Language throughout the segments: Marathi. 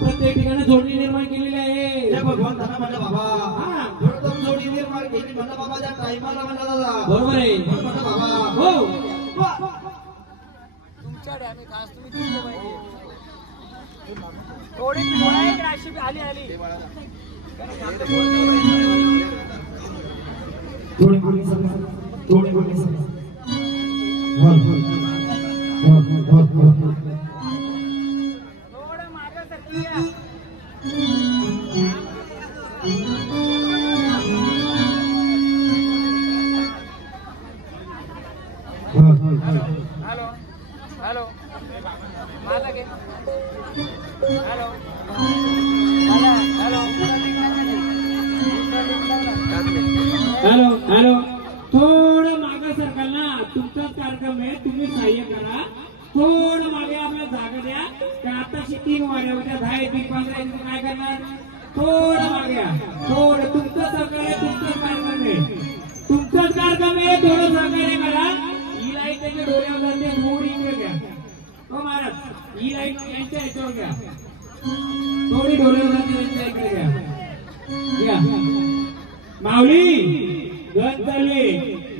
प्रत्येक ठिकाणी जोडणी निर्माण केलेली आहे. भगवंतांना म्हणलं बाबा प्रथम जोडी निर्माण केली म्हणलं बाबा त्या टाइमाला म्हणलं दादा बरोबर आहे म्हणलं बाबा हो तुमच्याकडे आम्ही खास तुम्ही दिसले पाहिजे. थोडी थोडा एक राशी आली आली थोडी थोडी थोडी थोडी थोडं माझ्यासारखी या. हॅलो हॅलो माझा घे हॅलो हॅलो हॅलो हॅलो थोडं मागे सरकार ना तुमचाच कार्यक्रम आहे तुम्ही सहाय्य करा. थोडं मागे आपल्याला जागा द्या का आताशी 3 वाड्या होत्या 10 1 15 काय करणार. थोडं मागे या थोडं तुमचं सहकार्य तुमचंच कार्यक्रम आहे तुमचंच कार्यक्रम आहे. थोडं सहकार्य करा. ही लाईट त्याच्या डोळ्यावर जाते थोडी इकडे घ्या. हो महाराज ही लाईट यांच्या ह्याच्यावर घ्या. थोडी डोळ्यावर जाते यांच्या इकडे घ्या. माऊली गण चालले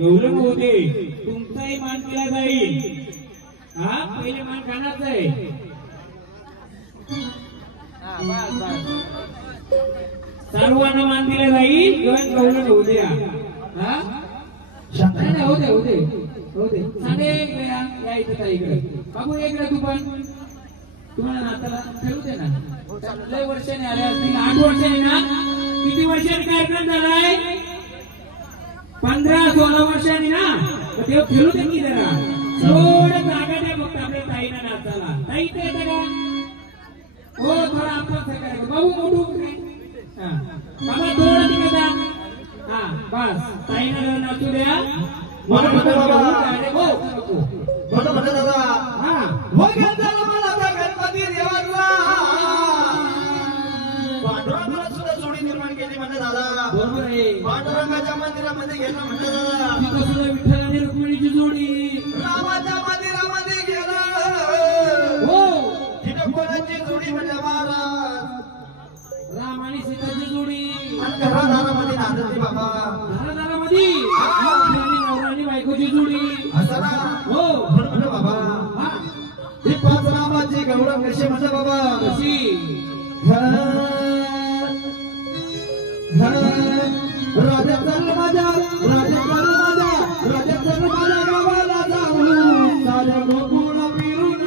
गौरव होते तुमचाही मान केला जाईल. हा पहिले मान खानाच आहे. सर्वांना मान दिला जाईल. गण गौरव होऊ द्या. हा नाही होते होते होते सांगे इकडे या इथे ताई इकडे बाबू इकडे तू पण तुम्हाला नाताला खेळू दे ना. लय वर्षाने आले असतील 8 वर्षांनी ना. किती वर्षांनी कार्यक्रम झालाय 15-16 वर्षांनी ना. तेव्हा खेळू दे की जरा थोडं जागा द्या फक्त आपल्या ताईना नाचाला. ताई इथे येतं का हो थोडा आपण सहकार्य बाबू मोठू बाबा थोडं तिकडे जा. हा बस ताईना नाचू द्या. मला म्हणलं बाबा हो म्हणलं म्हणलं दादा हा हो घेतला मला त्या गणपती देवाचा पांडुरंगाला सुद्धा जोडी निर्माण केली म्हणलं दादा. बरोबर आहे. पांडुरंगाच्या मंदिरामध्ये गेलं म्हणलं दादा. तिथं सुद्धा विठ्ठल आणि रुक्मिणीची जोडी. रामाच्या मंदिरामध्ये गेलं हो तिथं कोणाची जोडी म्हणलं महाराज राम आणि सीताची जोडी. आणि घरादारामध्ये नांदती बाबा घरादारामध्ये नवरा आणि बायकोची जोडी. असं ना हो म्हणलं बाबा हा गौरव कशी म्हणा बाबा कशी राजा चल माझ्या गावाला जाऊ साऱ्या गोकुळ फिरून राजा चल माझ्या गावाला जाऊ साऱ्या गोकुळ फिरून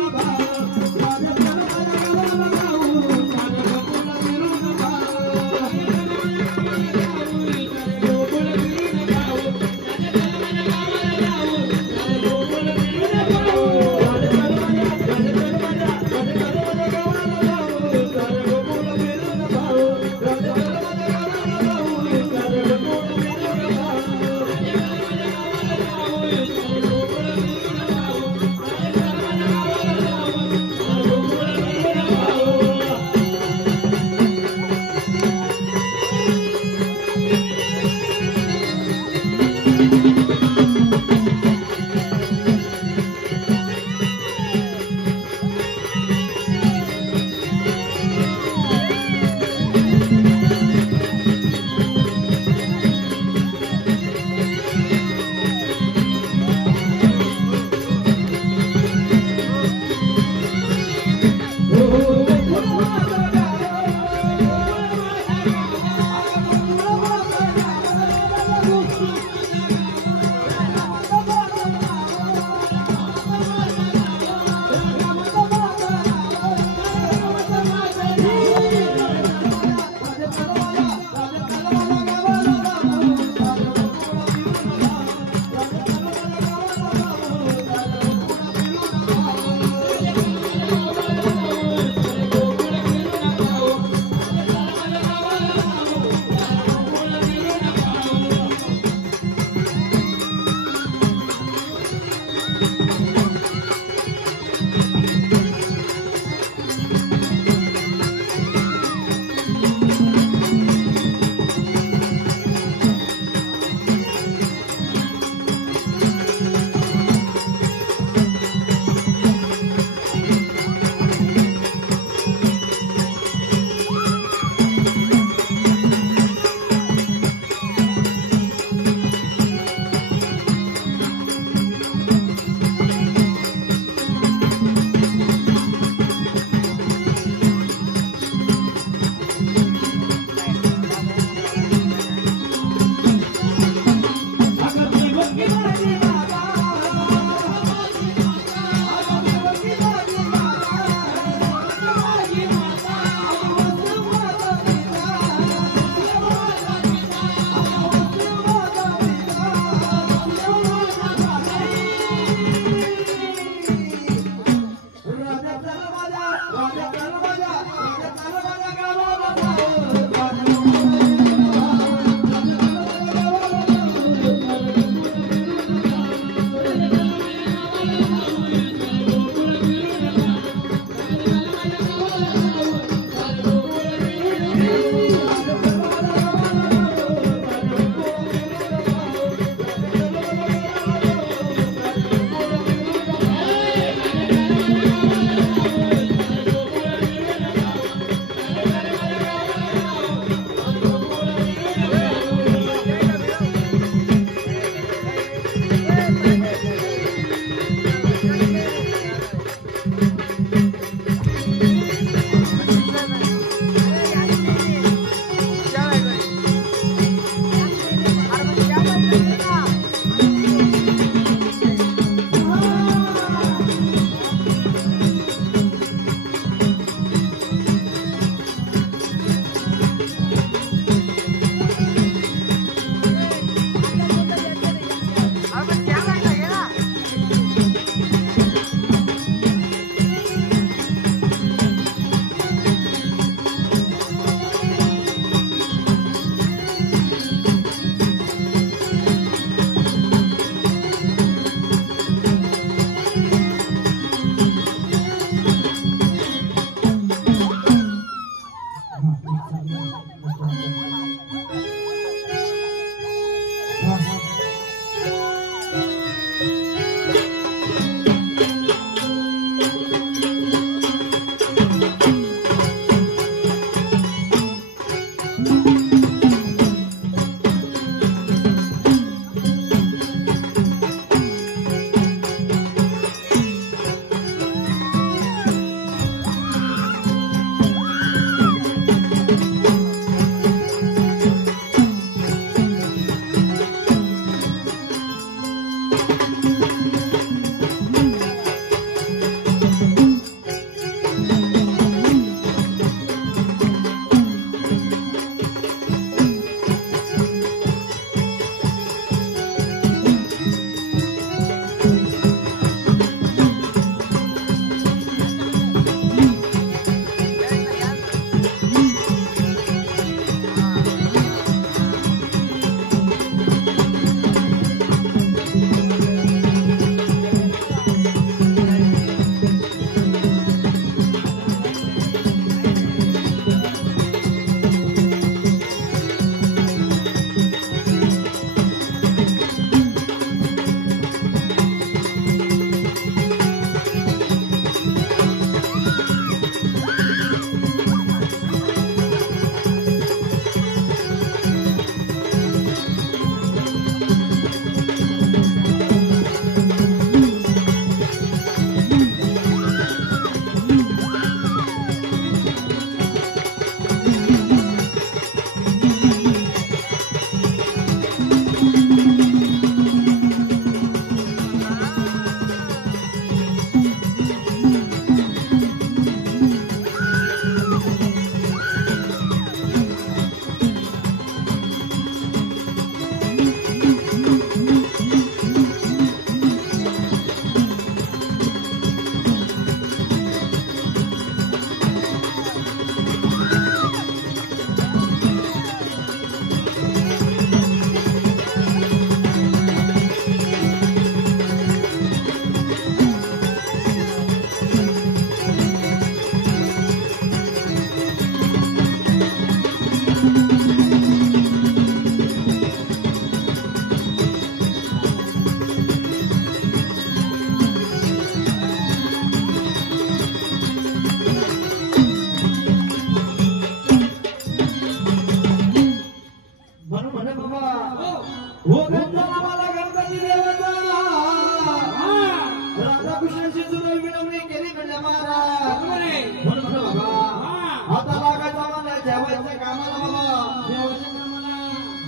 महाराज बरोबर आहे. म्हणून म्हटलं बाबा हा. आता लागायचा मला जेवायचं कामाला बाबा देवाच्या कामाला.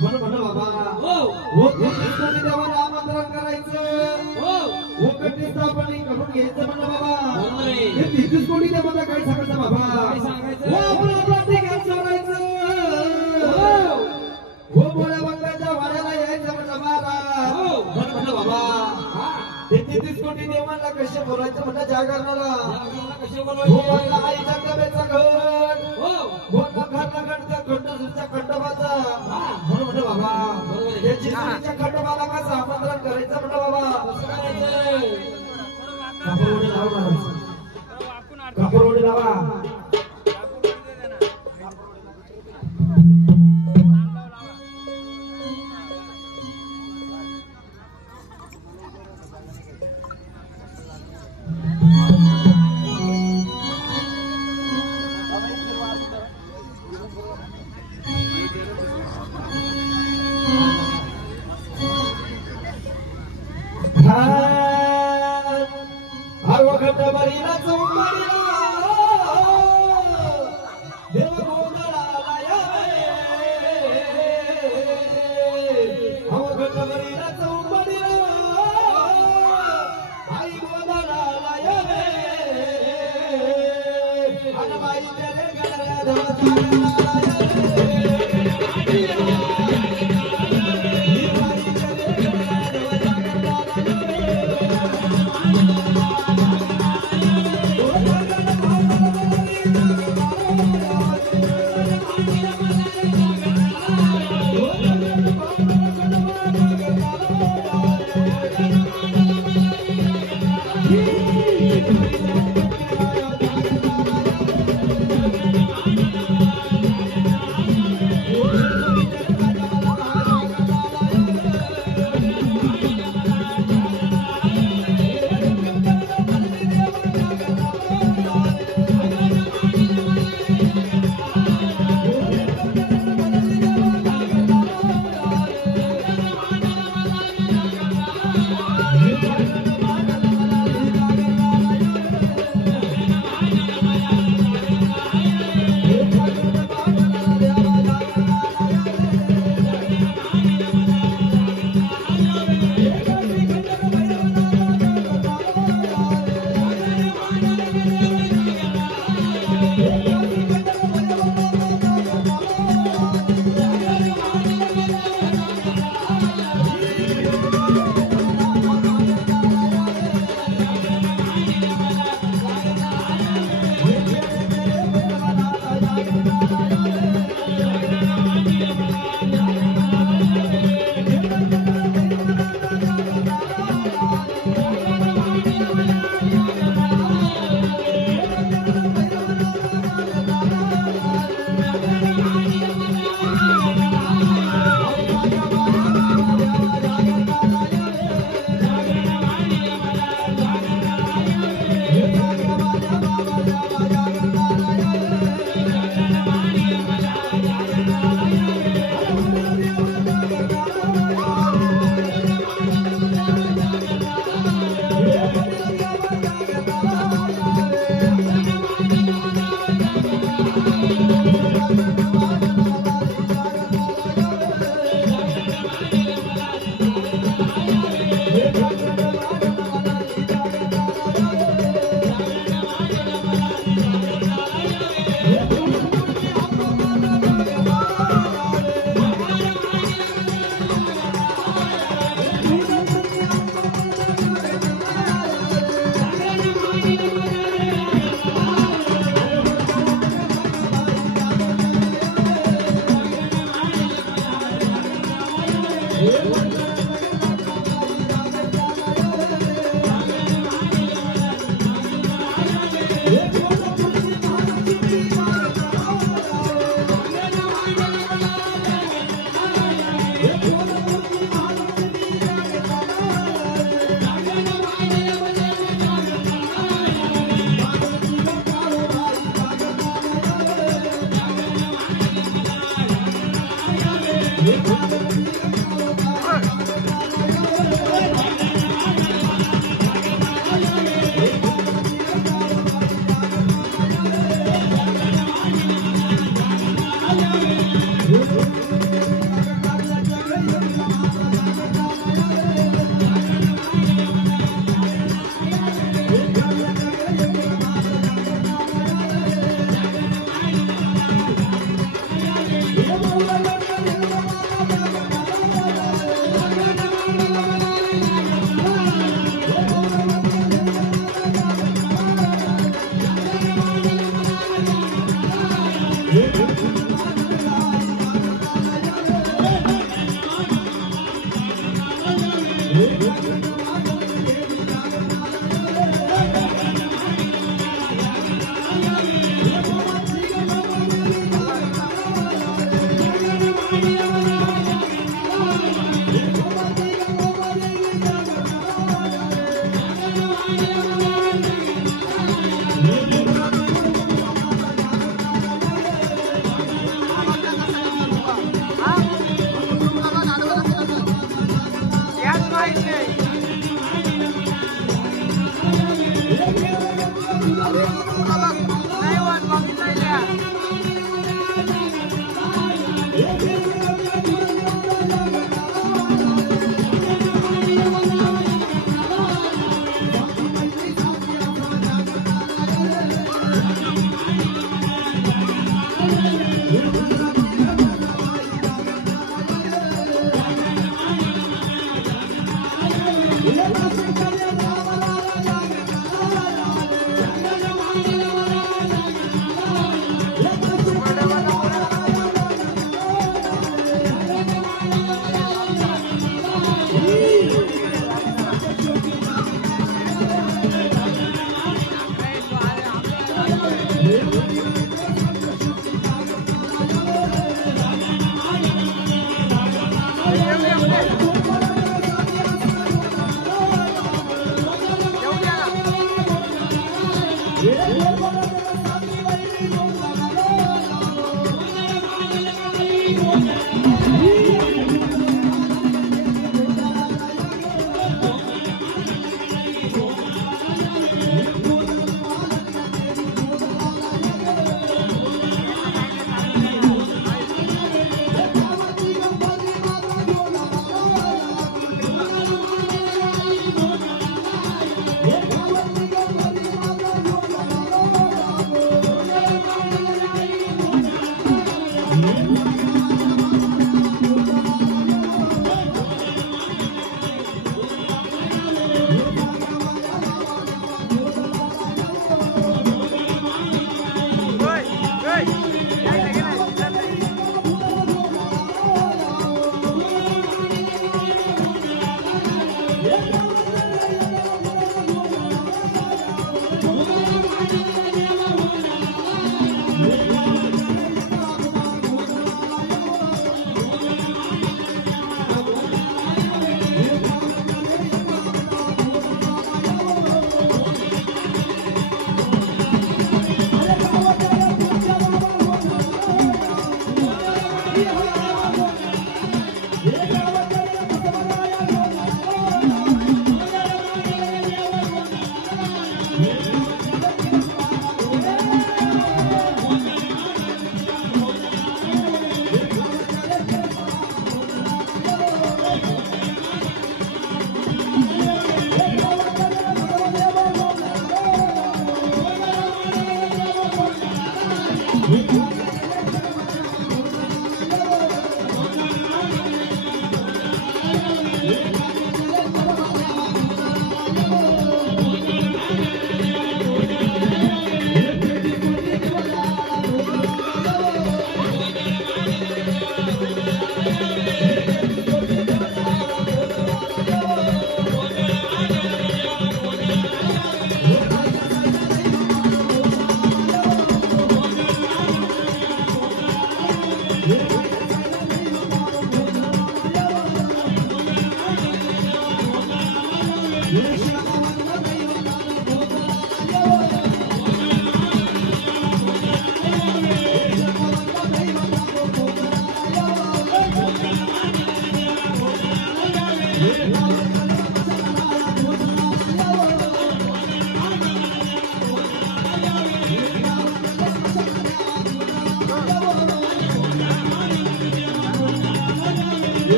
म्हणून म्हटलं बाबा हो हो कृष्णाने देवाला आमंत्रण करायचं हो हो प्रतिष्ठापनी करून घ्यायचं म्हणलं बाबा बरोबर आहे. हे 33 कोटी देवाला काय सांगायचं बाबा काय सांगायचं? हो आपण आपला ठिकाण सोडायचं हो. हो भोळ्या बंगाच्या वाड्याला यायचं म्हणलं महाराज हो. म्हणून म्हटलं बाबा हा. ते 33 कोटी देवांना कसे बोलायचं म्हणलं जागरणाला जागरणाला कसे हो बोलवायचे? म्हणलं आई जगदंबेचं घर हो हो नखरनगरचं खंडोबाच्या खंडोबाचा हा. म्हणून म्हटलं बाबा बरोबर आहे. त्या चिंचणीच्या खंडोबाला कसं आमंत्रण करायचं म्हटलं बाबा कसं करायचं? कापड उडी लावा महाराज. वाकून आड कापड उडी लावा वाकून दे ना खंडोबारीला चौंबरीला देव गोंधळाला यावे खंडोबारीला चौंबरीला आई गोंधळाला यावे आणि बाईच्या रे गळ्या देवाच्या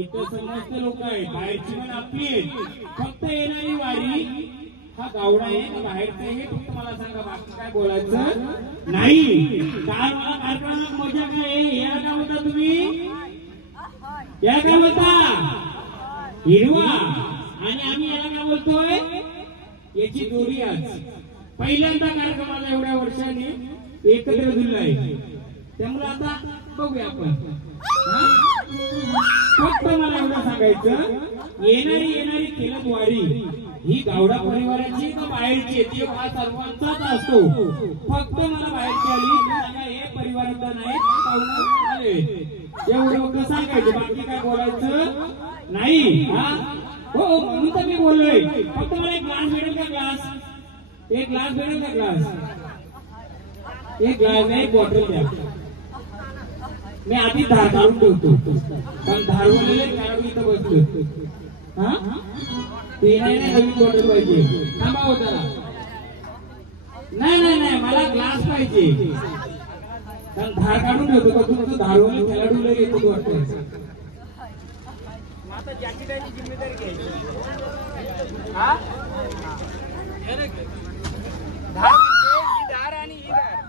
इथं समस्त लोक आहेत, बाहेरची पण आपली आहेत. फक्त येणारी वारी हा गावडा आहे का बाहेरचं आहे फक्त मला सांगा, बाकी काय बोलायचं नाही. काय मला कार्यक्रमात मजा काय आहे या काय बोलता तुम्ही, या काय बोलता हिरवा, आणि आम्ही याला काय बोलतोय याची जोडी. आज पहिल्यांदा कार्यक्रमाला एवढ्या वर्षांनी एकत्र दिलाय, त्यामुळे आता बघूया आपण. फक्त मला एवढं सांगायचं, येणारी केलत वारी ही गावडा परिवाराची का बाहेरची, ती हा सर्वांचाच असतो. फक्त मला बाहेरची आली हे परिवाराचा नाही, एवढं सांगायचं, बाकी काय बोलायचं नाही. हो म्हणून तर मी बोललोय. फक्त मला एक ग्लास भेटेल का, ग्लास एक ग्लास भेटेल का, ग्लास एक ग्लास नाही, एक बॉटल द्या. मी आधी धार काढून ठेवतो, पण धारवलेले काढून इथं बसतो. हा ते नाही नवीन बॉटल पाहिजे. थांबा हो जरा, नाही मला ग्लास पाहिजे, कारण धार काढून ठेवतो का तुमचं धारवले खेळाडूला येतो वाटतं. आता जॅकेटाची जिम्मेदारी घ्यायची. धार म्हणजे ही धार आणि ही धार.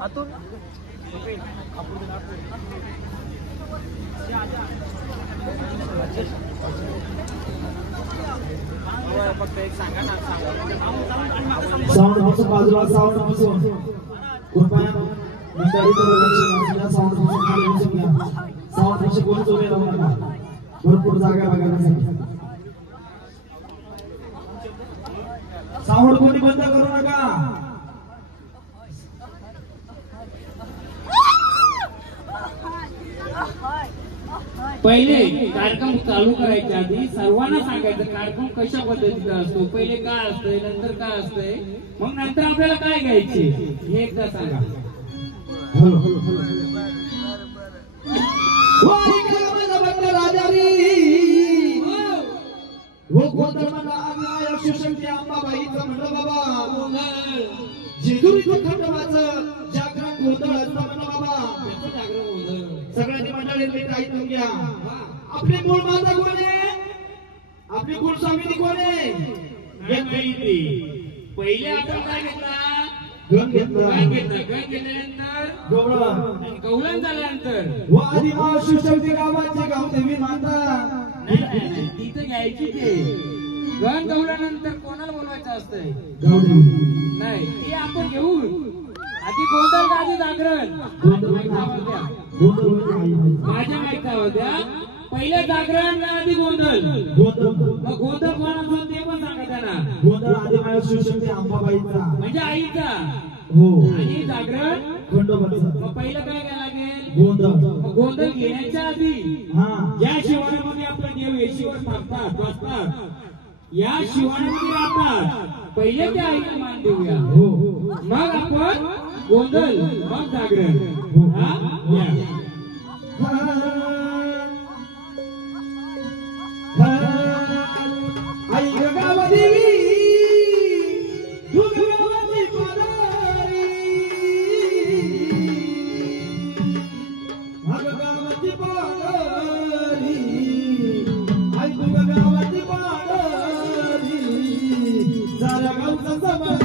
आतून फक्त एक सांगा ना, साऊंड बॉक्स बाजूला, साऊंड बॉक्स कृपया मंडळीकडे लक्ष द्या. साऊंड बॉक्स खाली बसून घ्या. साऊंड बॉक्स कोण चोरे लावू नका, भरपूर जागा बघण्यासाठी. साऊंड कोणी बंद करू नका. पहिले कार्यक्रम चालू करायच्या आधी सर्वांना सांगायचं कार्यक्रम कशा पद्धतीचा असतो, पहिले काय असतंय, नंतर काय असतंय, मग नंतर आपल्याला काय घ्यायचे हे एकदा सांगा. हो गोंधळ म्हणला शिवशक्ती अंबाबाईचं म्हणलं बाबा, जेजुरीचं खंडोबाचं जागरण गोंधळ असतं म्हणलं बाबा. सगळ्यांनी मंडळी ऐकून घ्या. आपली मूळ माता कोण आहे, आपली कुलस्वामिनी कोण आहे, पहिले आपण काय घेतला, गण घेतला. गण घेतल्यानंतर गवळण झाल्यानंतर व आधी माँ शिवशक्ती गावाची गावदेवी माता नाही तिथं घ्यायची. ते गण गवल्यानंतर कोणाला बोलवायचं असतंय, गावदेवी नाही ते आपण घेऊ. आधी गोंधळ का आधी जागरण, माझ्या माहिती होत्या. पहिले जागरण का आधी गोंधळ, मग गोंधळ कोणाचा ते पण सांगा त्यांना. गोंधळ आधी माँ शिवशक्ती अंबाबाईचा म्हणजे आईचा, हो, आणि जागरण खंडोबाचा. मग पहिलं काय करायला लागेल, गोंधळ. मग गोंधळ घेण्याच्या आधी हा, ज्या शिवारामध्ये आपले देव येशीवर थांबतात बसतात, या शिवारामध्ये राहतात, पहिले त्या आईला मान देऊया. मग आपण गोंधळ, मग जागरण. आई गावदेवी तू गावाची पादारी, गावाची पादारी, आई तू गावाची पादारी, साऱ्या गावचा समाज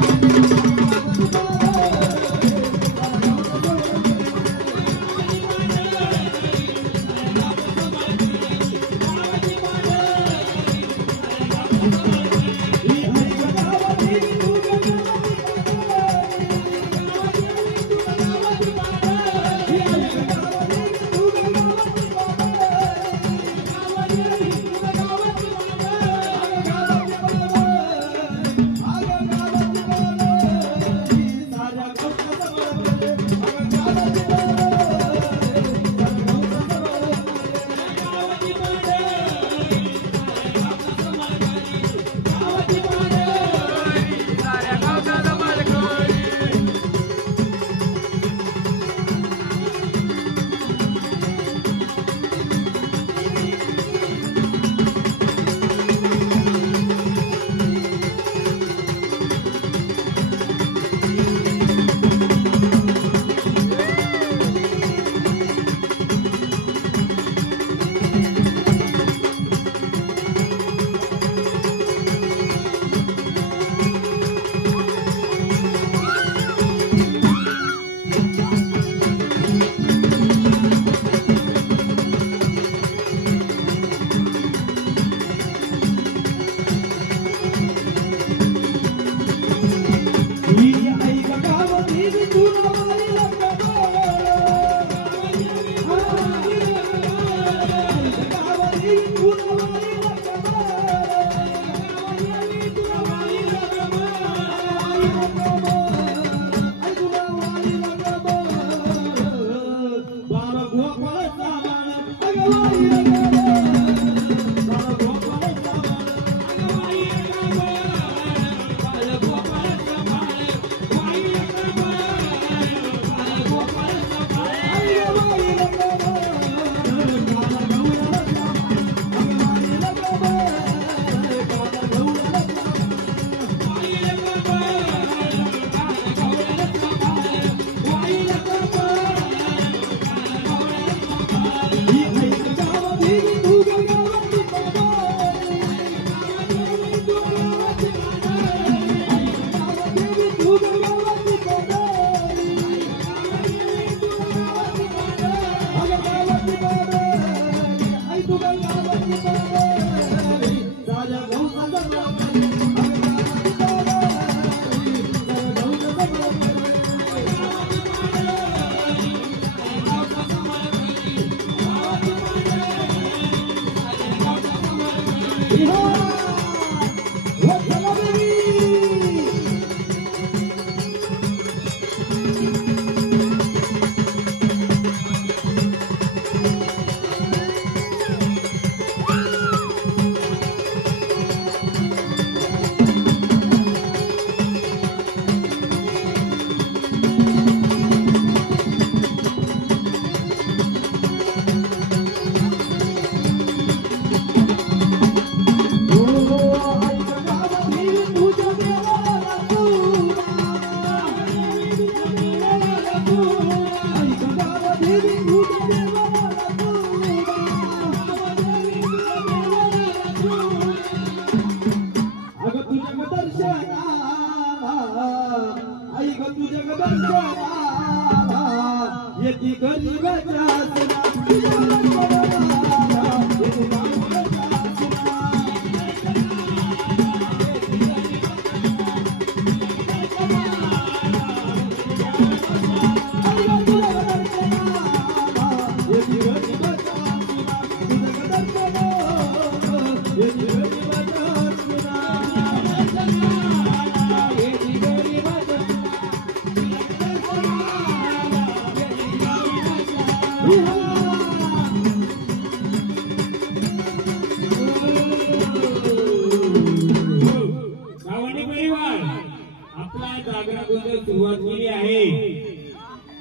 सुरुवात केली आहे.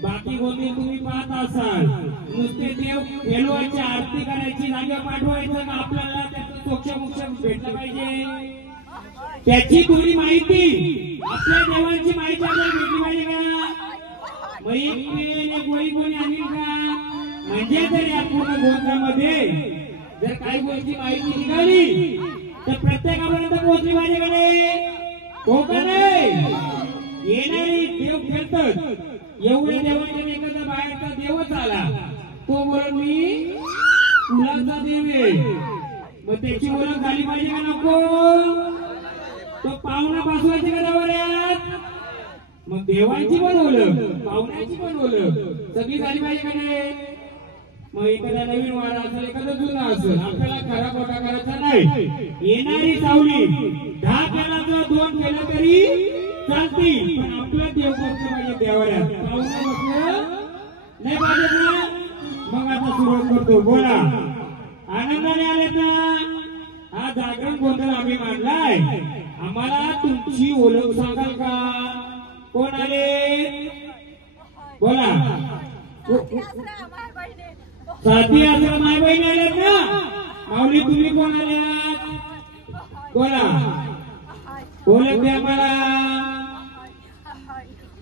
बाकी गोष्टी तुम्ही पाहत असाल. नुसते देव खेळवायची आरती करायची जागा पाठवायचं का आपल्याला त्याचं सोक्ष भेटलं पाहिजे. त्याची थोडी माहिती आपल्या देवांची माहिती आपल्याला भेटली पाहिजे का. गोळी कोणी आणली का. म्हणजे जर या पूर्ण गोंधळामध्ये जर काही गोष्टी माहिती निघाली तर प्रत्येकापर्यंत पोहोचली पाहिजे का नाही. हो का नाही. येणारी देव खेळतात. एवढ्या देवांच्या एखादा बाहेरचा देवच आला तो म्हणून मी फुलांचा देव आहे. मग त्याची ओळख झाली पाहिजे का नको. तो पाहुणा बसवायचे का दवाऱ्यात. मग देवांची पण ओळख पाहुण्याची पण ओळख सगळी झाली पाहिजे का नाही. मग एखादा नवीन वाडा असेल एखादा जुना असेल आपल्याला खरा खोटा करायचा नाही. येणारी सावली 10 केला 2 केलं तरी चालतील पण आपलं देव बसलं पाहिजे देवाऱ्यात. पाहुणा बसलं नाही पाहिजे ना. मग आता सुरुवात करतो. बोला आनंदाने आले ना. हा जागरण गोंधळ आम्ही मांडलाय. आम्हाला तुमची ओळख सांगाल का. कोण आले बोला. साथी आसरा माय बहीण आल्यात ना. माऊली तुम्ही कोण आल्यात बोला. ओळख द्या मला.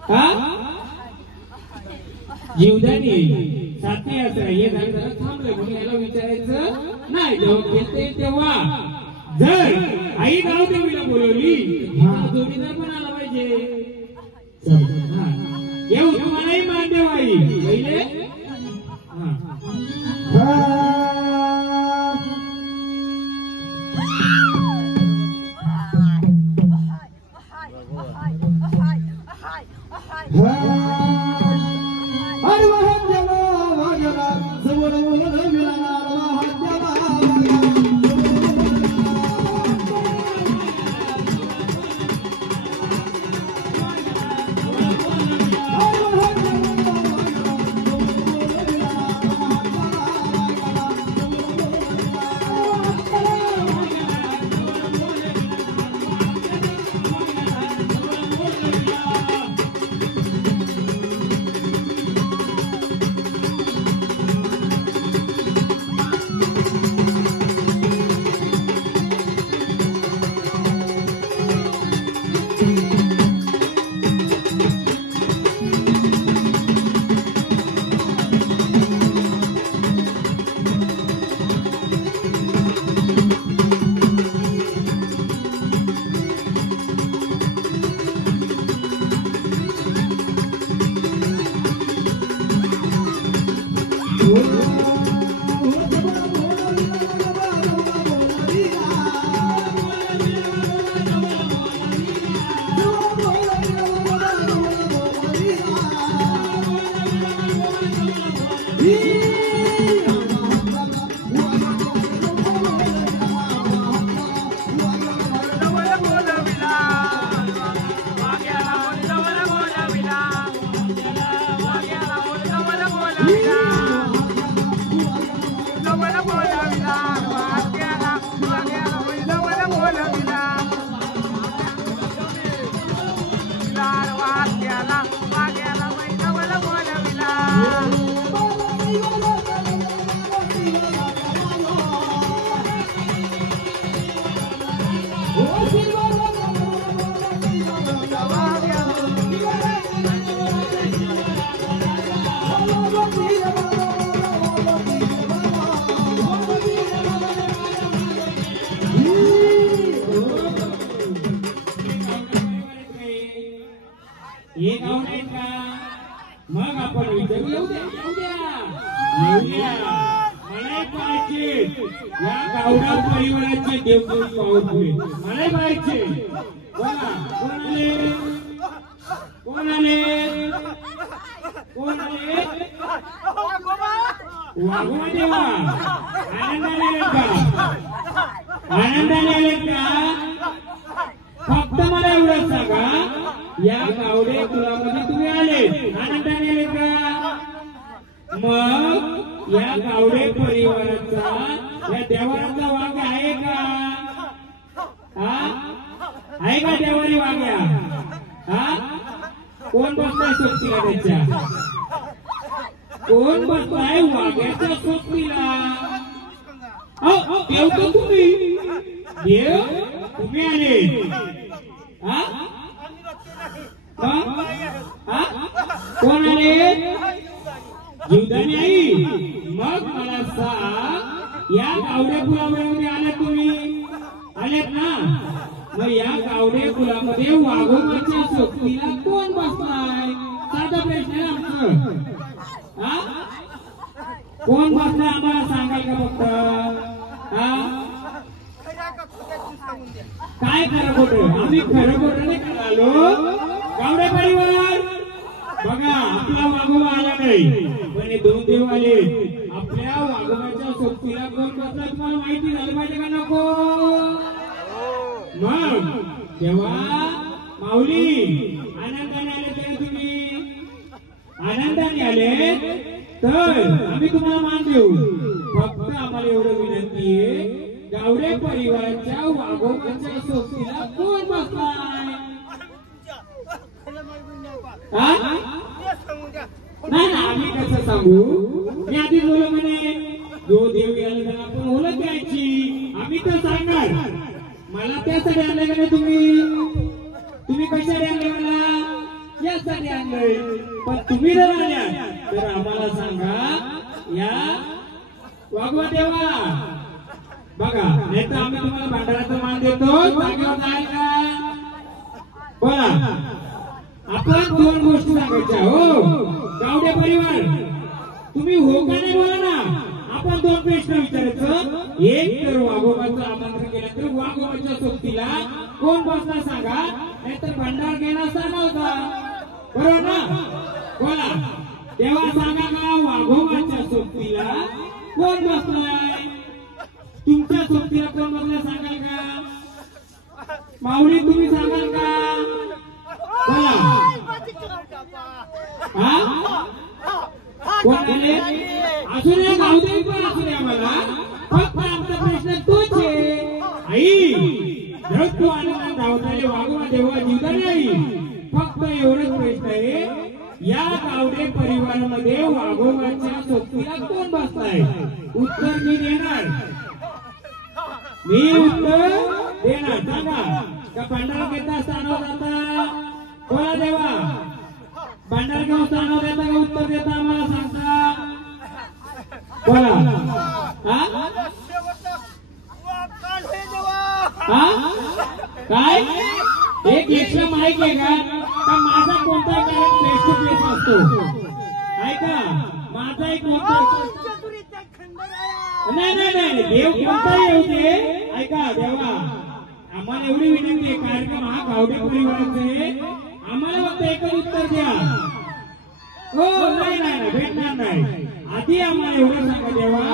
हा जीवदानी साथी आसरा हे जरा थांबलं म्हणून याला विचारायचं नाही. जेव्हा खेळते तेव्हा जर आई गाव देवीला बोलवली जोडीदार पण आला पाहिजे. येऊ तुम्हालाही मान देव आई पहिले. आपण विचारू. येऊ द्या येऊ द्या येऊ द्या. मला पाहायचे या गावडा परिवाराचे देवदेव पाहून मला पाहायचे. बोला कोण आले कोण आले कोण आले. वाघोबा देवा आनंदाने आले का आनंदाने आले का. फक्त मला एवढं सांगा या गावडे कुलामध्ये तुम्ही आले आनंदाने आले का. मग या गावडे परिवाराचा या देवाचा वाघ आहे का. हा आहे का देवारी वाघ्या. हा कोण बसलाय सोबतीला त्याच्या. कोण बसलाय वाघ्याच्या सोबतीला. देव तर तुम्ही देव तुम्ही आले. हा कोण आले जीवदानी आई. मग मला सांग या गावडे कुलामध्ये आलात तुम्ही आलेत ना. मग या गावडे कुलामध्ये वाघोबाच्या सोबतीला कोण बसलाय. साधा प्रश्न आहे आमचं. हा कोण बसलाय आम्हाला सांगाल का फक्त. हा काय खरं खोटं. आम्ही खरं खोटं नाही करालो. गावडे परिवार बघा आपला वाघोबा आला नाही पण हे दोन देव आले. आपल्या वाघोबाच्या सोबतीला कोण बसला तुम्हाला माहिती झालं पाहिजे का नको. मग तेव्हा माऊली आनंदाने आले तरी तुम्ही आनंदाने आले तर आम्ही तुम्हाला मान देऊ. फक्त आम्हाला एवढं विनंती आहे गावडे परिवाराच्या वाघोबाच्या सोबतीला कोण बसलाय. नाही आम्ही कसं सांगू. मी आधी बोल म्हणे जो देव गेला तर आपण ओळख द्यायची. आम्ही तर सांगणार. मला त्यासाठी आणले का नाही तुम्ही कशासाठी आणले मला यासाठी आणलंय. पण तुम्ही जर आल्या तर आम्हाला सांगा या वाघोबा देवा बघा नाही तर आम्ही तुम्हाला भांडाराचा मान देतो. जागेवर जाय का बोला. आपण दोन गोष्टी सांगायच्या हो गावडे परिवार. तुम्ही हो का नाही बोला ना. आपण दोन प्रश्न विचारायचं. एक तर वाघोबाचं आमंत्रण केलं तर वाघोबाच्या सोबतीला कोण बसला सांगा. नाहीतर भंडार घेणार सांगा होता बरोबर ना. बोला तेव्हा सांगा का वाघोबाच्या सोबतीला कोण बसलाय. तुमच्या सोबतीला कोण बसला सांगाल का. माऊली तुम्ही सांगाल का बोला. कोण आले असू द्या गावदेवी पण असू द्या. मला फक्त आमचा प्रश्न तोच आहे आई. जर तू आनंदात धावताले वाघोबा देवा जीवदानी आई. फक्त एवढंच प्रश्न आहे या गावडे परिवारामध्ये वाघोबाच्या सोबतीला कोण बसलाय. उत्तर मी देणार. मी उत्तर देणार. सांगा का भंडारा घेता स्थानावर जाता बोला देवा. भंडारा घेऊन स्थानावर देता का उत्तर देता आम्हाला सांगता बोला. काय एक एक्स्ट्रा माईक आहे का माझा कोणता कार्यक्रम फेस टू फेस असतो. ऐका माझा एक नाही नाही नाही देव कोणताही येऊ दे. ऐका देवा आम्हाला एवढी विनंती आहे. कार्यक्रम हा गावडे परिवाराचे. आम्हाला फक्त एकच उत्तर द्या. हो नाही नाही भेटणार नाही. आधी आम्हाला एवढं सांगा देवा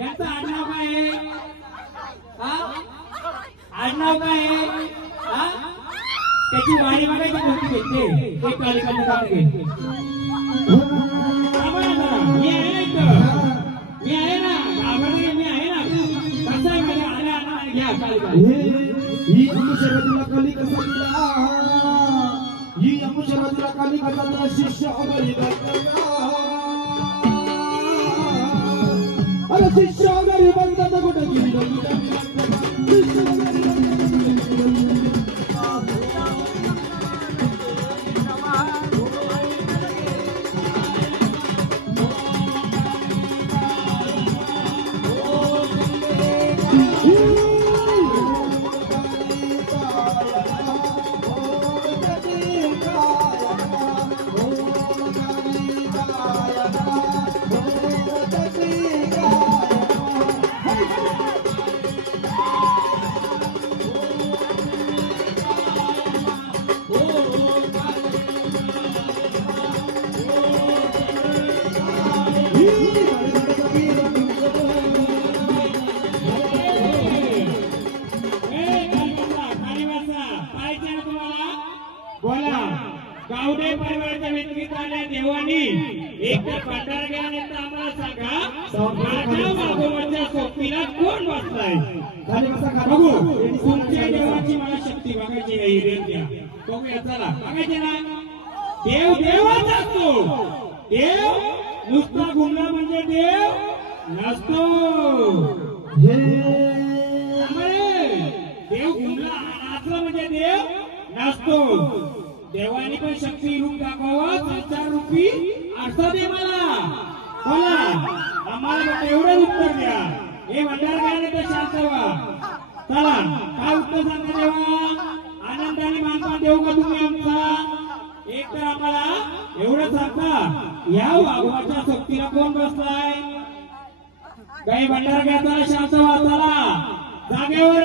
याचं आडनाव काय आहे. आडनाव काय आहे. त्याची वाणी बघायची गोष्टी घेते. एक कार्यक्रम घेते. मी आहे ना इथं. मी आहे ना घाबरले. मी आहे ना कसं आहे माझ्या आल्या घ्या ही अमुशराजूला काली कसा दिला. ही अमुशराजूला काली कसा दिला. शिष्य अगरी अरे शिष्य अगरी बघता कुठे बोला गावडे परिवाराच्या व्यक्तीत आल्या देवानी एक तर भंडारा गेल्यानंतर आम्हाला सांगा माझ्या मागोवरच्या सोबतीला कोण बसलाय खाली बसा खाली बघू बसा. तुमच्या देवाची मला शक्ती बघायची आहे रेंद्या बघूया चला बघायचे ना देव देवच असतो देव नुसता घुमला म्हणजे देव नसतो हे त्यामुळे देव घुमला नाचला म्हणजे देव नसतो देवाने पण शक्ती रूप दाखवावं संसार रूपी अर्थ दे मला बोला आम्हाला एवढं उत्तर द्या हे भंडार तर शांत व्हा चला काय उत्तर सांगा देवा आनंदाने मानपान देऊ का तुम्ही आमचा एक तर आम्हाला एवढं सांगता या वाघवाच्या शक्तीला कोण बसलाय काही भंडार घ्यायचा शांत व्हा चला जागेवर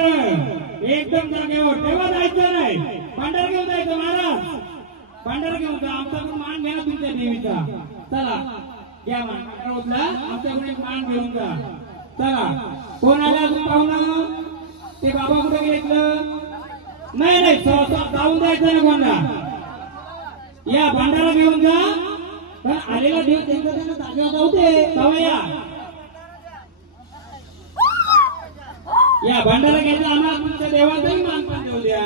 एकदम जागेवर तेव्हा जायचं नाही भंडार घेऊन जायचं महाराज भंडार घेऊन जा आमच्याकडून मान घ्या तुमच्या देवीचा चला घ्या मान रोजला आमच्याकडून एक मान घेऊन जा चला कोण आला अजून पाहुणं ते बाबा कुठे घेतलं नाही नाही जाऊन जायचं ना कोणा या भंडारा घेऊन जा पण आलेला देव त्यांचा त्यांना जागेवर जाऊ दे जाऊ या भंडारा घ्यायचा आम्हाला तुमच्या देवाचाही मानपान देऊ द्या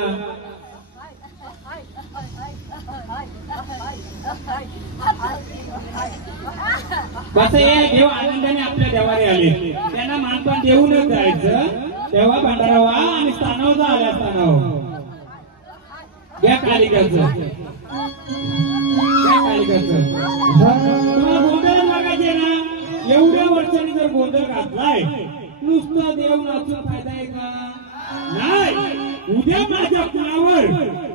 बस हे देव आनंदाने आपल्या देवाने आले त्यांना मानपान देऊनच जायचं तेव्हा भंडारा व्हा आणि स्थानावर आल्या स्थानावर घ्या कालिकाचं घ्या कालिकाचं तुम्हाला गोंधळ मागायचे ना एवढ्या वर्षांनी जर गोंधळ घातलाय नुसतं देव नाचून फायदा आहे का नाही उद्या माझ्या कुणावर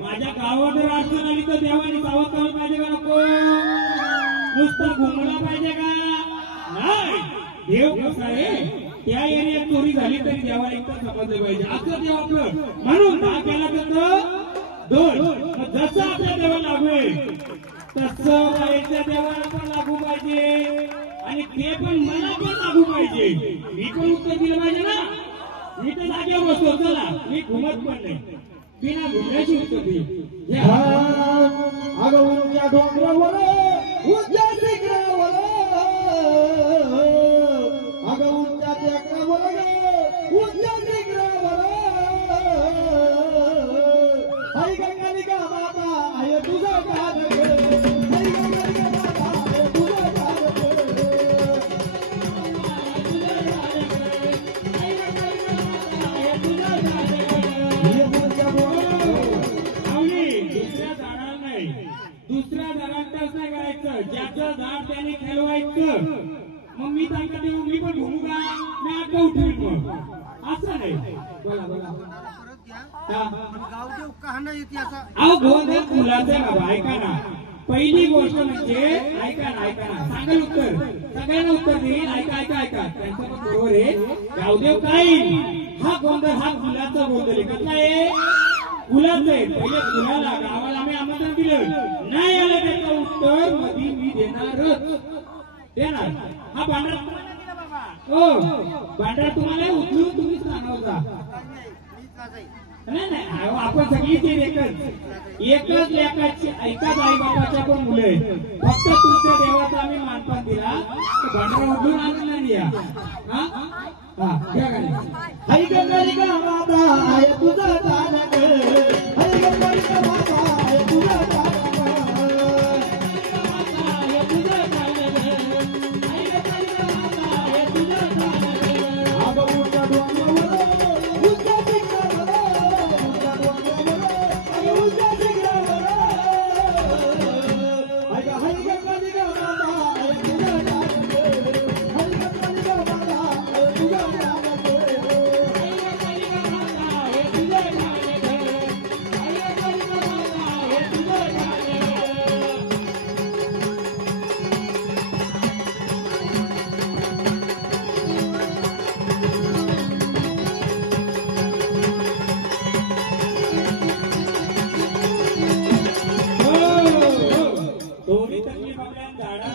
माझ्या गावावर जर अडचण आली तर देवाने सावध करायला पाहिजे का नको नुसतं घुमला पाहिजे का नाही देव कसा आहे त्या एरियात चोरी झाली तरी देवाला एकदा समजलं पाहिजे असं देव आपलं म्हणून हा केला कसं दोन जसं आपल्या देवाला लागू आहे तसं बाईच्या देवाला पण लागू पाहिजे आणि ते पण मला पण लागू पाहिजे मी पण उत्तर दिलं पाहिजे ना मी तर जागेवर बसतो चला मी घुमत पण नाही बिना घुमण्याची उत्तर दिली अगं उंच्या डोंगरावर उंच्या टेकड्यावर अगं उंच्या टेकड्यावर उंच्या टेकड्यावर आई गंगालिका माता आय तुझं गाणं आई गंगालिका माता आय तुझं दुसऱ्या झाडांचाच नाही करायचं ज्याचं झाड त्याने खेळवायचं मग मी सांगता देऊ मी पण घुमू का मी आता उठवीन मग असं नाही बोला बोला गावदेव कहाणं येते असा अहो गोंधळ फुलाचं बाबा ऐका ना पहिली गोष्ट म्हणजे ऐका ना सांगेल उत्तर सगळ्यांना उत्तर देईल ऐका त्यांचं पण बरोबर आहे गावदेव काय हा गोंधळ हा फुलाचा गोंधळ आहे कसला आहे फुलाचं आहे पहिले फुलाला गावाला आम्ही आमंत्रण दिलं नाही आलं त्याचं उत्तर मधी मी देणार हा भांडार हो भांडार तुम्हाला उचलून तुम्हीच सांगावं जा नाही अहो, आपण सगळीच एकच लेखाची एकाच आई बाबाच्या पण मुलं आहेत फक्त तुमच्या देवाचा आम्ही मानपान दिला तर भांडारा उठून आनंदाने या घ्या गाडी आई गंगालिका माता आय तुझं गाणं आई गंगालिका माता आय तुझं गाणं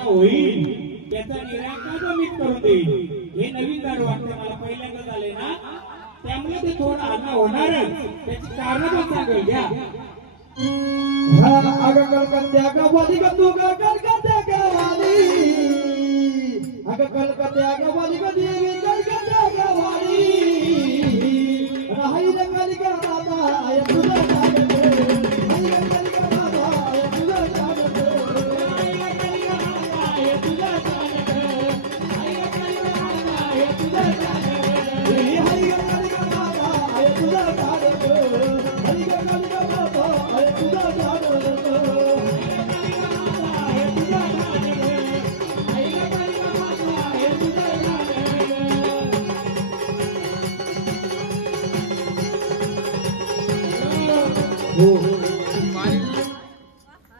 होईल त्याचा निराकरण मीच करून देईल हे नवीन झाड वाटतं मला पहिल्यांदा झाले ना त्यामुळे ते थोडं आणा होणारच त्याची कारण पण सांगेल घ्या अगं कलकत्त्या गवाली ग तू ग कलकत्त्या गवाली अगं कलकत्त्या गवाली ग देवी कलकत्त्या गवाली राही रंगाली ग माता आय तुझं जागत राही रंगाली ग माता आय तुझं जागत राही रंगाली ग माता आय तुझं जागत राही रंगाली ग माता आय तुझं जागत राही रंगाली ग माता आय तुझं जागत राही रंगाली ग माता आय तुझं जागत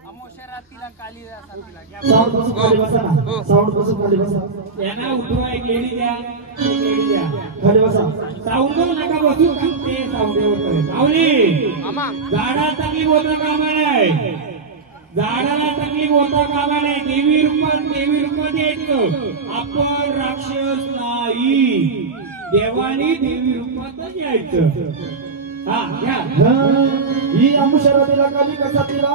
अमोशा रात्रीला कालिदासाला घ्या. साऊंड बसून खाली बसा ना साऊंड बसून खाली बसा त्यांना उठवा एक लेडी द्या एक लेडी द्या खाली बसा साऊंड नका बसू का ते साऊंड सावली मामा झाडा तकलीफ होता कामा नाही झाडाला तकलीफ होता कामा नाही देवी रूपात यायचं आपण राक्षस नाही देवानी देवी रूपातच यायचं हा घ्या ही अमुशरातीला काली कसा तिला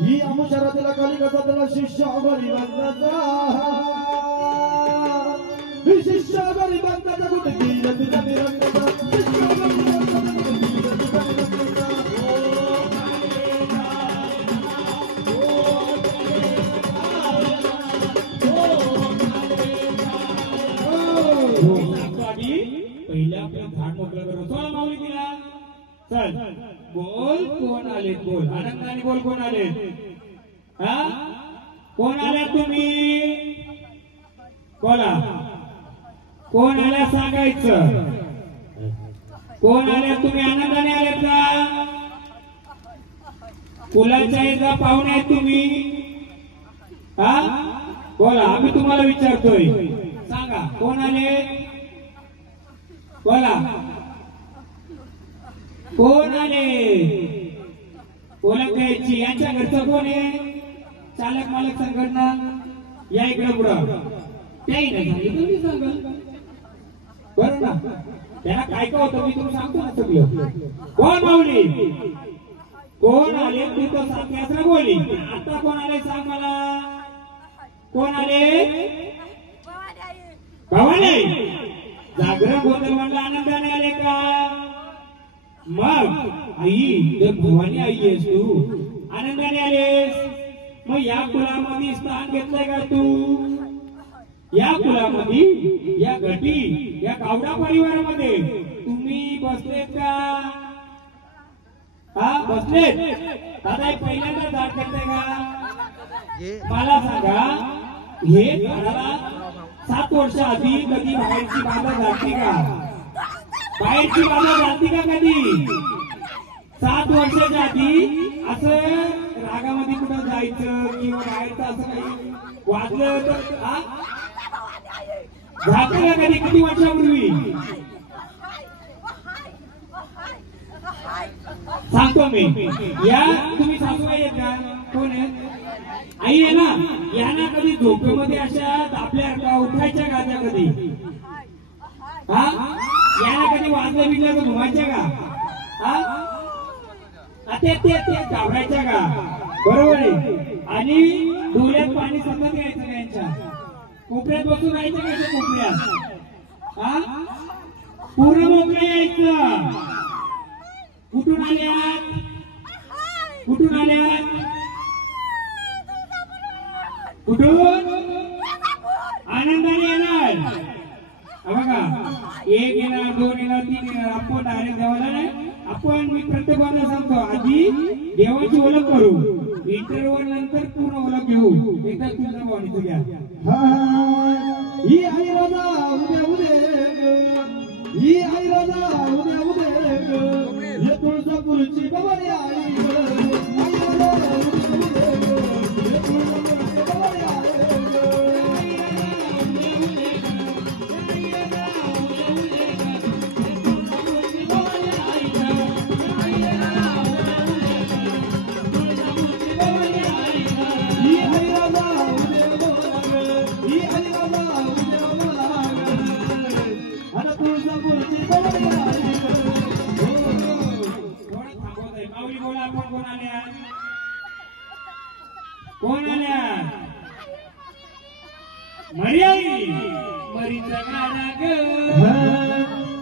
ही अमुशरातीला काली कसा तिला शिष्य गरीबांचा ही शिष्य गरीबांचा कुठे गेला तुझा निरंतर शिष्य गरीबांचा कुठे गेला तुझा निरंतर पहिल्या आपल्या झाड मोकळं करू चला माऊली तिला चल बोल कोण आले बोल आनंदाने बोल कोण आले हा कोण आल्या तुम्ही बोला कोण आल्या सांगायचं कोण आल्या तुम्ही आनंदाने आल्यात का फुलाच्या इथं पाहुणे आहेत तुम्ही हा बोला आम्ही तुम्हाला विचारतोय सांगा कोण आले बोला कोण आले ओळख द्यायची यांच्या घरचं कोण आहे चालक मालक संघटना या इकडे पुढं त्याही नाही सांगितलं मी सांगल बरं ना त्याला काय काय होतं मी तुम्ही सांगतो ना सगळं कोण माऊली कोण आले तू तर सारख्याच बोली आता कोण आले सांग मला कोण आले भवानी जागरण गोंधळ म्हणलं आनंदाने आले का मग आई जर भवानी आई आहेस तू आनंदाने आलेस मग या कुलामध्ये स्थान घेतलंय का तू या कुलामध्ये या गटी या गावडा परिवारामध्ये तुम्ही बसलेत का हा बसलेत दादा पहिल्यांदा झाड करताय का मला सांगा हे झाडाला 7 वर्ष आधी कधी बाहेरची बाधा झाली का बाहेरची बाधा झाली का कधी 7 वर्षाच्या आधी असं रागामध्ये कुठं जायचं किंवा बाहेरचं असं काही वाजलं तर झालं का कधी किती वर्षापूर्वी सांगतो मी या तुम्ही सासूबाई आहेत का कोण आहे आई आहे ना यांना कधी झोपेमध्ये अशा आपल्या उठायच्या का त्या कधी हा यांना कधी वाजल्या बिजल्या धुवायच्या का हा ते घाबरायच्या का बरोबर आहे आणि डोळ्यात पाणी सतत यायचं का यांच्या कोपऱ्यात बसून राहायचं का कोपऱ्यात हा पूर्ण मोकळं यायचं कुठून आल्यात कुठून आल्यात कुठून आनंदाने येणार बघा 1 येणार 2 येणार 3 येणार आपण डायरेक्ट देवाला नाही आपण मी प्रत्येकाला सांगतो आधी देवाची ओळख करू इंटरव्ह्यू नंतर पूर्ण ओळख घेऊ एकदा तुझ्या भावनेचं घ्या ही आई राजा उद्या ही आई राजा उद्या हे तुळजापूरची भवानी आई माऊली बोला बोला कोण कोण आल्या कोण आल्या मरियाई मरीचा गाणा ग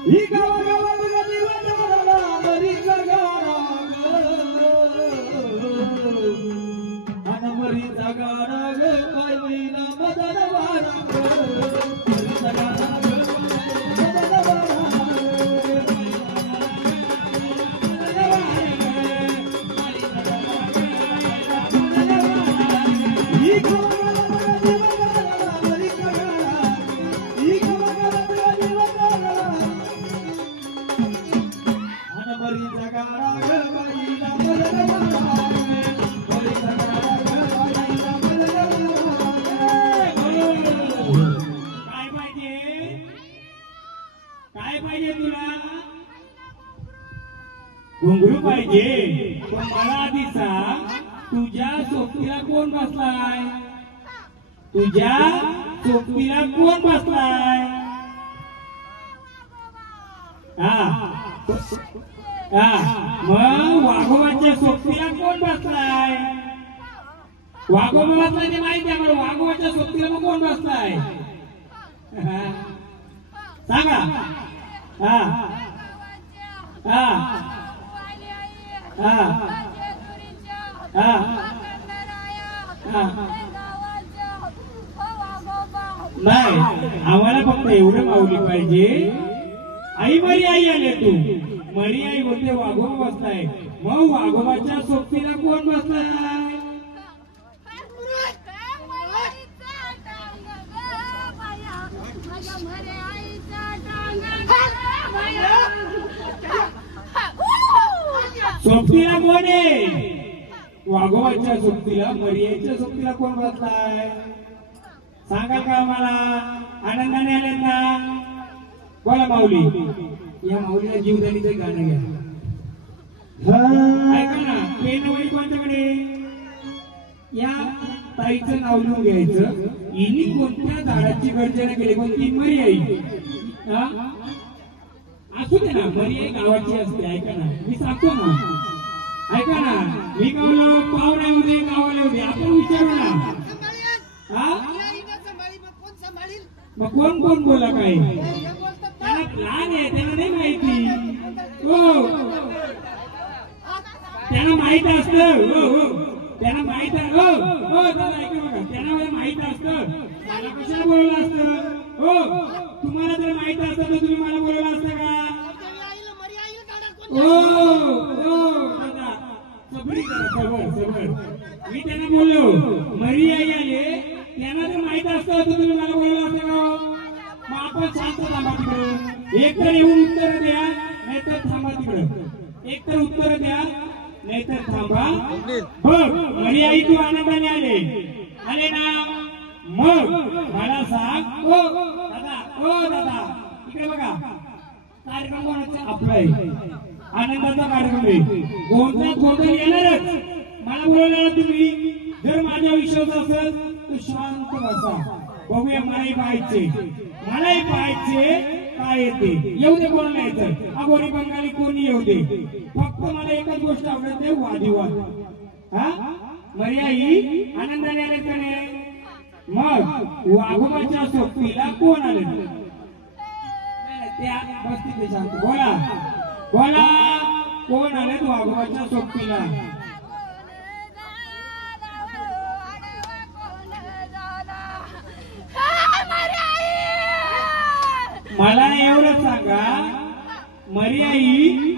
ही गावागावात दिवसाला मरीचा गाणा मरीचा गाणा ग काय महिना मदन वारा मरीचा गाणा ग मदन घुंगरू पाहिजे पण मला आधी सांग तुझ्या सोबतीला कोण बसलाय तुझ्या सोबतीला कोण बसलाय हा मग वाघोबाच्या सोबतीला कोण बसलाय वाघोबा बसलाय ते माहिती आहे मला वाघोबाच्या सोबतीला मग कोण बसलाय सांगा हा हा हा हा नाही आम्हाला फक्त एवढं माऊली पाहिजे आई मरी आई आले तू मरी आई बोलते वाघोबा बसलाय मग वाघोबाच्या सोबतीला कोण बसलाय सोबतीला कोण आहे वाघोबाच्या सोबतीला मरियाच्या सोबतीला कोण बसलाय सांगा का आम्हाला आनंदाने आलेत ना बोला माऊली या माऊलीला जीवदानीचं गाणं घ्या ऐका ना पेन वही कोणत्याकडे या ताईचं नाव लिहून घ्यायचं हिनी कोणत्या झाडाची गर्जना केली कोणती मरियाई असू दे ना मरियाई गावाची असते ऐका ना मी सांगतो ना ऐका ना मी गावलो पाहुण्यामध्ये गावाला होते आपण विचारू ना हा मग कोण कोण बोला काय त्याला लहान आहे त्याला नाही माहिती हो त्यांना माहित असत हो त्यांना माहित आहे हो दादा ऐका बघा त्यांना माहित असतं मला कशाला बोलवलं असतं हो तुम्हाला जर माहित असतं तर तुम्ही मला बोलवलं असतं का दादा सबरी करा सबर मी त्यांना बोललो मरी आई आले त्यांना जर माहित असतं तर तुम्ही मला बोलवलं असतं का मग आपण शांत थांबा तिकडे एक तर येऊन उत्तर द्या नाहीतर थांबा तिकडे एक तर उत्तर द्या नाहीतर थांबा बघ मरी आई तू आनंदाने आले ना मग मला सांग दादा इकडे बघा कार्यक्रम कोणाचा आपला आहे आनंदाचा कार्यक्रम आहे कोणता गोंधळ येणारच मला बोलवणार तुम्ही जर माझ्या विश्वास असेल तर शांत बसा बघूया मलाही पाहायचे काय येते येऊ दे कोण नाही तर अगोरी बंगाली कोणी येऊ दे फक्त मला एकच गोष्ट आवडते वादिवाद हा मर्याई आनंदाने आले का नाही मग वाघोबाच्या सोबतीला कोण आले त्या बसतील शांत बोला कोण आले वाघोबाच्या सोबतीला मला एवढं सांगा मर्याई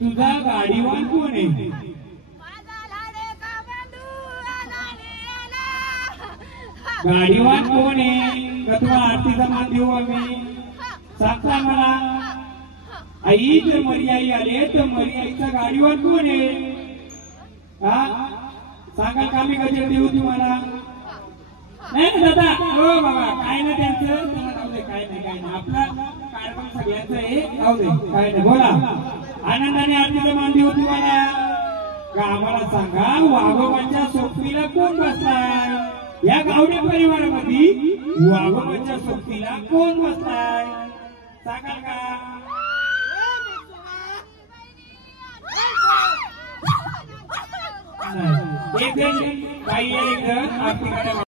तुझा गाडीवान कोण आहे गाडीवान कोण आहे का तुम्हाला आरतीचा मान देऊ आम्ही सांगता मला आई जर मर्याई आले तर मर्याईचा गाडीवान कोण आहे हा सांगाल का मी गजर देऊ तुम्हाला नाही दादा हो बाबा काय ना त्यांचं काय नाही आपला कार्यक्रम सगळ्यांचा आहे जाऊ दे काय नाही बोला आनंदाने आरतीचा मान देऊ तुम्हाला का आम्हाला सांगा वाघोबाच्या सोबतीला कोण बसलाय या गावडे परिवारामध्ये वाघोबाच्या सोबतीला कोण बसलाय सांगाल का एक जण बाई या इकडं आरती करायला